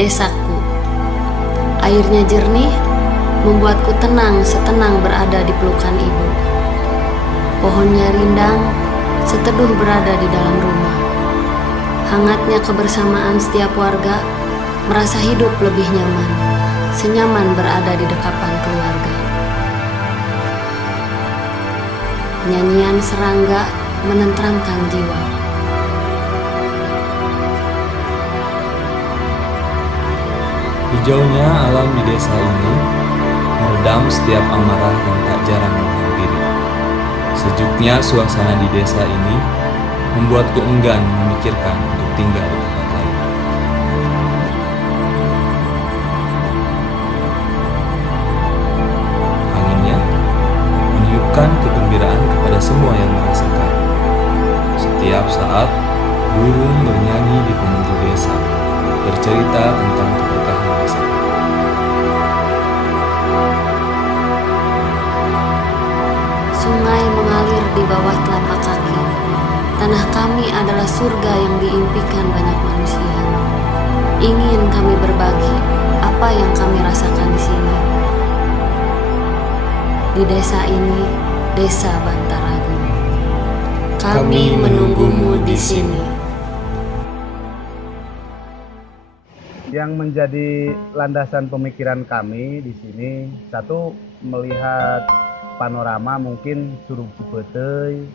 desaku. Airnya jernih, membuatku tenang setenang berada di pelukan ibu. Pohonnya rindang, seteduh berada di dalam rumah. Hangatnya kebersamaan setiap warga, merasa hidup lebih nyaman, senyaman berada di dekapan keluarga. Nyanyian serangga menenteramkan jiwa. Hijaunya alam di desa ini meredam setiap amarah yang tak jarang menghampiri. Sejuknya suasana di desa ini membuatku enggan memikirkan untuk tinggal di tempat lain. Anginnya meniupkan kegembiraan kepada semua yang merasakan. Setiap saat burung bernyanyi di penjuru desa, bercerita tentang keberkahan desa. Sungai mengalir di bawah telapak kaki. Tanah kami adalah surga yang diimpikan banyak manusia. Ingin kami berbagi apa yang kami rasakan di sini. Di desa ini, Desa Bantaragung. Kami menunggumu di sini. Yang menjadi landasan pemikiran kami di sini, satu, melihat panorama mungkin Curug Cipeteuy,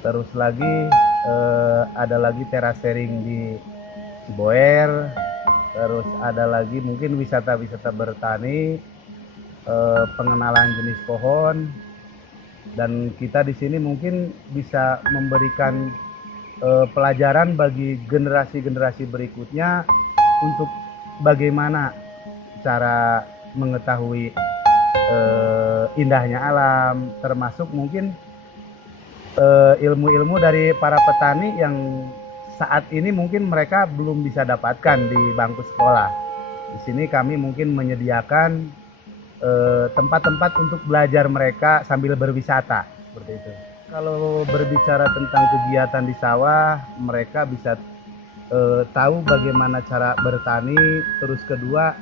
terus lagi ada lagi terasering di Ciboer, terus ada lagi mungkin wisata-wisata bertani, pengenalan jenis pohon, dan kita di sini mungkin bisa memberikan pelajaran bagi generasi-generasi berikutnya untuk bagaimana cara mengetahui indahnya alam, termasuk mungkin ilmu-ilmu dari para petani yang saat ini mungkin mereka belum bisa dapatkan di bangku sekolah. Di sini kami mungkin menyediakan tempat-tempat untuk belajar mereka sambil berwisata, seperti itu. Kalau berbicara tentang kegiatan di sawah, mereka bisa tahu bagaimana cara bertani, terus kedua,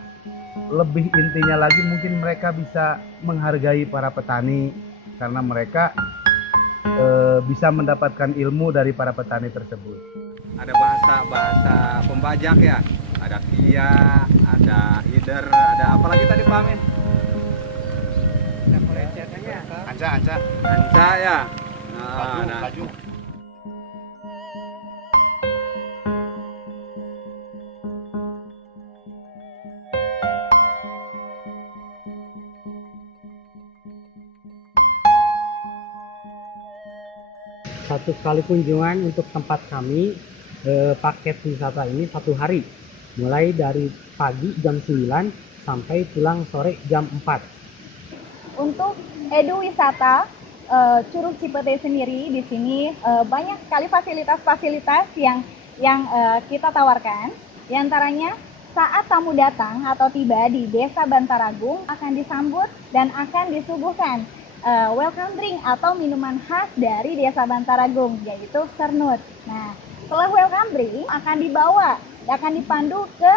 lebih intinya lagi mungkin mereka bisa menghargai para petani karena mereka bisa mendapatkan ilmu dari para petani tersebut. Ada bahasa pembajak ya, ada kia, ada hider, ada apa lagi tadi Pak Amin? Anca ya. Laju. Satu kali kunjungan untuk tempat kami, paket wisata ini 1 hari, mulai dari pagi jam 9 sampai pulang sore jam 4. Untuk edu wisata Curug Cipeteuy sendiri di sini banyak sekali fasilitas-fasilitas yang kita tawarkan. Di antaranya saat tamu datang atau tiba di Desa Bantaragung akan disambut dan akan disuguhkan welcome drink atau minuman khas dari Desa Bantaragung, yaitu sernut. Nah, setelah welcome drink akan dipandu ke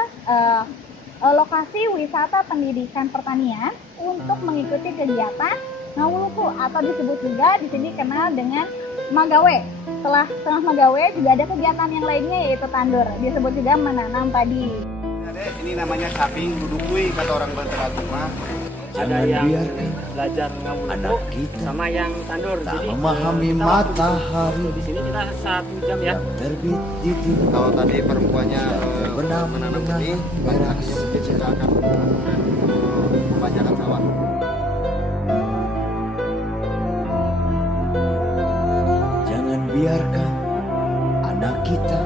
lokasi wisata pendidikan pertanian untuk mengikuti kegiatan ngawuluku atau disebut juga di sini kenal dengan magawe. Setelah magawe juga ada kegiatan yang lainnya yaitu tandur, disebut juga menanam padi. Ini namanya caping dudukui kata orang Bantaragung mah. Ada yang belajar ngawuluku sama yang tandur. Jadi memahami matahari di sini kita 1 jam ya. terbit di timur. Kalau tadi perempuannya menanam benih, merah kita akan membanyakan sawah. Jangan biarkan anak kita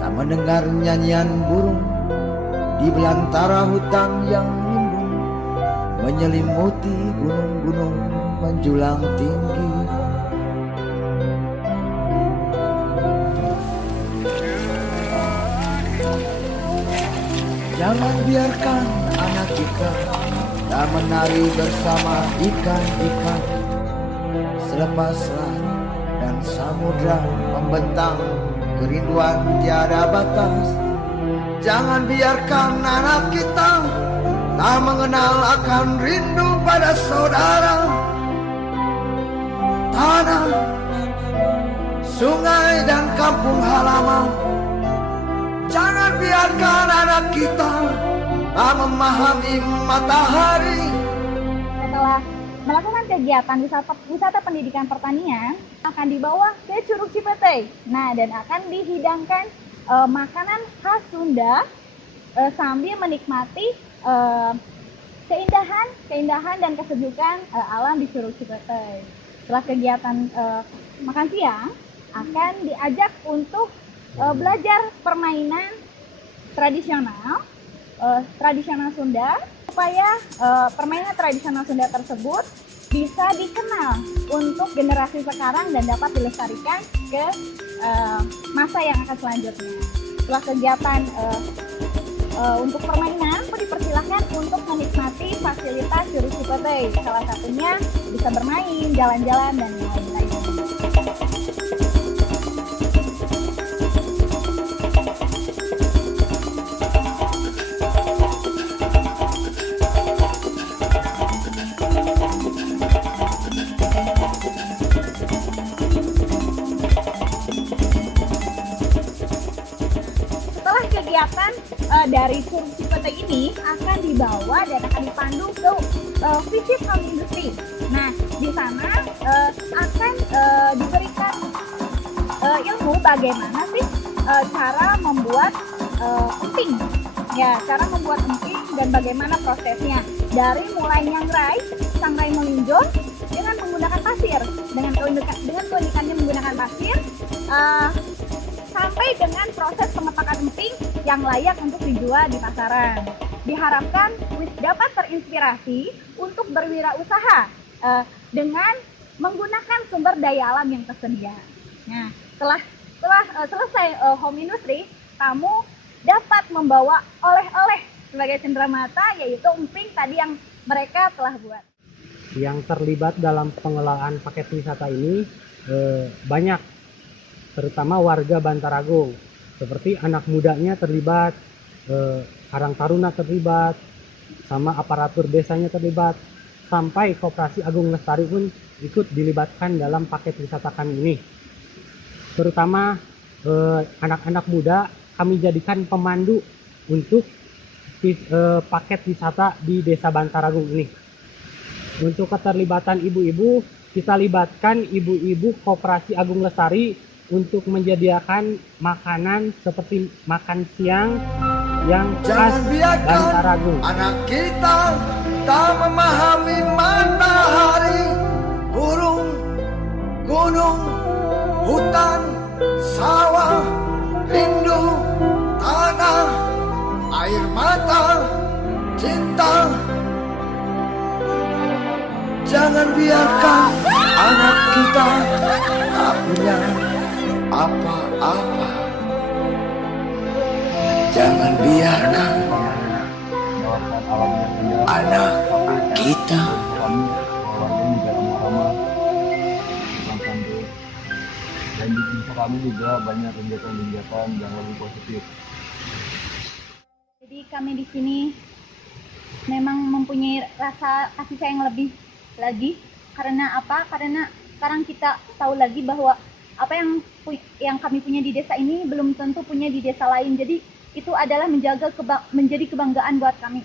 tak mendengar nyanyian burung di belantara hutan yang rimbun, menyelimuti gunung-gunung menjulang tinggi. Jangan biarkan anak kita tak menari bersama ikan-ikan selepas langit dan samudra membentang kerinduan tiada batas. Jangan biarkan anak kita tak mengenal akan rindu pada saudara. Tanah, sungai dan kampung halaman. Jangan biarkan anak kita tak memahami matahari. Setelah melakukan kegiatan wisata pendidikan pertanian, akan dibawa ke Curug Cipete. Nah, dan akan dihidangkan makanan khas Sunda sambil menikmati keindahan dan kesejukan alam di Curug Cipete. Setelah kegiatan makan siang, akan diajak untuk belajar permainan tradisional Sunda, supaya permainan tradisional Sunda tersebut bisa dikenal untuk generasi sekarang dan dapat dilestarikan ke masa yang akan selanjutnya. Setelah kegiatan untuk permainan, dipersilahkan untuk menikmati fasilitas Curug Cipete. Salah satunya bisa bermain, jalan-jalan, dan lain-lain. Kegiatan dari Curug Cipete ini akan dibawa dan akan dipandu ke visit home industry. Nah, di sana akan diberikan ilmu bagaimana sih cara membuat emping. Ya, cara membuat emping dan bagaimana prosesnya. Dari mulai nyangrai, sangrai melinjo dengan menggunakan pasir, dengan keunikannya menggunakan pasir, sampai dengan proses pengetakan emping yang layak untuk dijual di pasaran. Diharapkan dapat terinspirasi untuk berwirausaha dengan menggunakan sumber daya alam yang tersedia. Nah, setelah selesai home industry, kamu dapat membawa oleh-oleh sebagai cenderamata, yaitu emping tadi yang mereka telah buat. Yang terlibat dalam pengelolaan paket wisata ini banyak, terutama warga Bantaragung, seperti anak mudanya terlibat, Karang Taruna terlibat, sama aparatur desanya terlibat, sampai Koperasi Agung Lestari pun ikut dilibatkan dalam paket wisata kami ini. Terutama anak-anak muda kami jadikan pemandu untuk paket wisata di Desa Bantaragung ini. Untuk keterlibatan ibu-ibu, kita libatkan ibu-ibu Koperasi Agung Lestari untuk menyediakan makanan seperti makan siang yang khas Bantaragung. Anak kita tak memahami matahari, burung, gunung, hutan, sawah, rindu, tanah, air mata, cinta. Jangan biarkan anak kita tak punya apa-apa. Jangan biarkan anak kita dan di desa kami juga banyak kegiatan-kegiatan yang lebih positif. Jadi kami di sini memang mempunyai rasa kasih sayang lebih lagi. Karena apa? Karena sekarang kita tahu lagi bahwa apa yang kami punya di desa ini belum tentu punya di desa lain. Jadi itu adalah menjadi kebanggaan buat kami.